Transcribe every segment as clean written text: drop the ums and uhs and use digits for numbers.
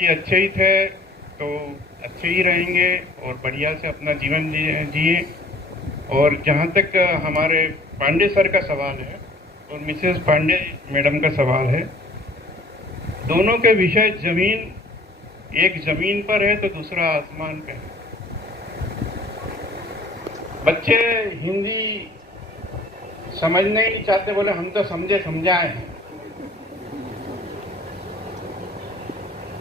कि अच्छे ही थे तो अच्छे ही रहेंगे और बढ़िया से अपना जीवन जिए। और जहाँ तक हमारे पांडे सर का सवाल है और मिसेस पांडे मैडम का सवाल है, दोनों के विषय जमीन, एक जमीन पर है तो दूसरा आसमान पे है। बच्चे हिंदी समझने ही नहीं चाहते, बोले हम तो समझे समझाए हैं।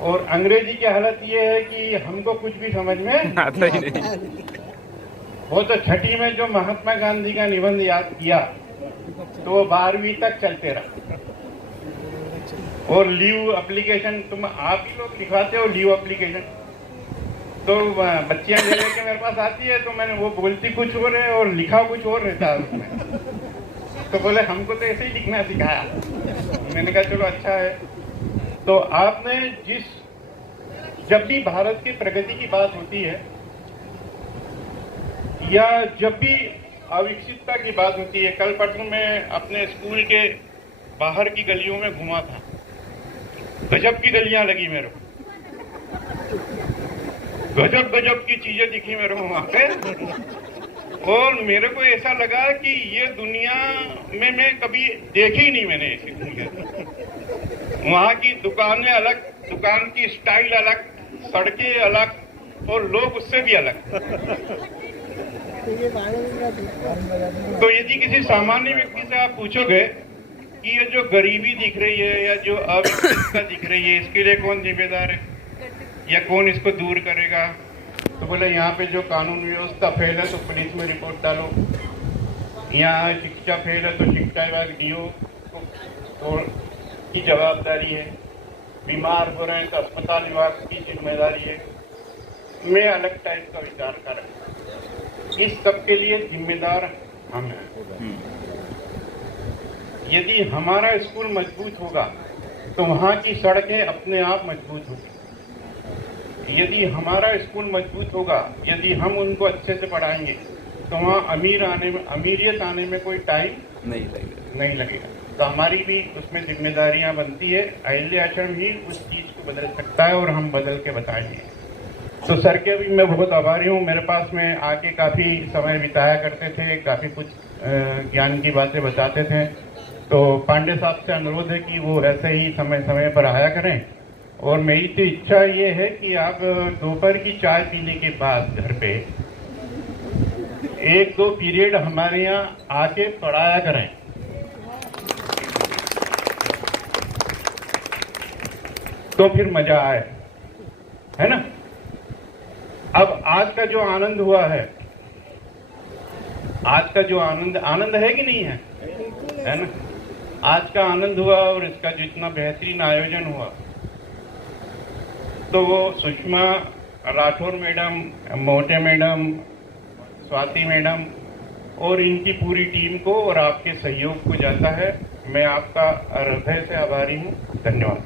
और अंग्रेजी की हालत ये है कि हमको कुछ भी समझ में आता ही नहीं। वो तो छठी में जो महात्मा गांधी का निबंध याद किया तो वो 12वीं तक चलते रहा। और लीव एप्लीकेशन तुम आप ही लोग लिखवाते हो, लीव एप्लीकेशन तो बच्चियां ले लेके मेरे पास आती है तो मैंने वो बोलती कुछ और है और लिखा कुछ और रहता है उसमें। तो बोले हमको तो ऐसे ही लिखना सिखाया। मैंने कहा चलो अच्छा है। तो आपने जब भी भारत की प्रगति की बात होती है या जब भी अविकसितता की बात होती है, कल परसों मैं अपने स्कूल के बाहर की गलियों में घूमा था, गजब की गलियां लगी मेरे को, गजब गजब की चीजें दिखी मेरे को वहां पे। और मेरे को ऐसा लगा कि ये दुनिया में मैं कभी देखी ही नहीं मैंने ऐसी दुनिया। वहां की दुकानें अलग, दुकान की स्टाइल अलग, सड़कें अलग और लोग उससे भी अलग। तो यदि किसी सामान्य व्यक्ति से आप पूछोगे कि ये जो गरीबी दिख रही है या जो अविकसितता दिख रही है, इसके लिए कौन जिम्मेदार है या कौन इसको दूर करेगा, तो बोले यहाँ पे जो कानून व्यवस्था फेल है तो पुलिस में रिपोर्ट डालो, यहाँ शिक्षा फेल है तो शिक्षा विभाग डीओ की जवाबदारी है, बीमार हो रहे हैं तो अस्पताल विभाग की जिम्मेदारी है। मैं अलग टाइप का विचार कर रहा हूँ, इस सब के लिए जिम्मेदार हम हैं। यदि हमारा स्कूल मजबूत होगा तो वहाँ की सड़कें अपने आप मजबूत होगी। यदि हमारा स्कूल मजबूत होगा, यदि हम उनको अच्छे से पढ़ाएंगे तो वहाँ अमीरियत आने में कोई टाइम नहीं लगेगा। तो हमारी भी उसमें जिम्मेदारियां बनती है। अहिल्या आश्रम ही उस चीज को बदल सकता है और हम बदल के बताएंगे। तो सर के भी मैं बहुत आभारी हूँ, मेरे पास में आके काफ़ी समय बिताया करते थे, काफ़ी कुछ ज्ञान की बातें बताते थे। तो पांडे साहब से अनुरोध है कि वो ऐसे ही समय समय पर आया करें। और मेरी तो इच्छा ये है कि आप दोपहर की चाय पीने के बाद घर पे 1-2 पीरियड हमारे यहाँ आके पढ़ाया करें। तो फिर मजा आए, है ना। अब आज का जो आनंद हुआ है, आज का जो आनंद है कि नहीं है ना। आज का आनंद हुआ और इसका जितना बेहतरीन आयोजन हुआ, तो वो सुषमा राठौर मैडम, मोटे मैडम, स्वाति मैडम और इनकी पूरी टीम को और आपके सहयोग को जाता है। मैं आपका हृदय से आभारी हूँ। धन्यवाद।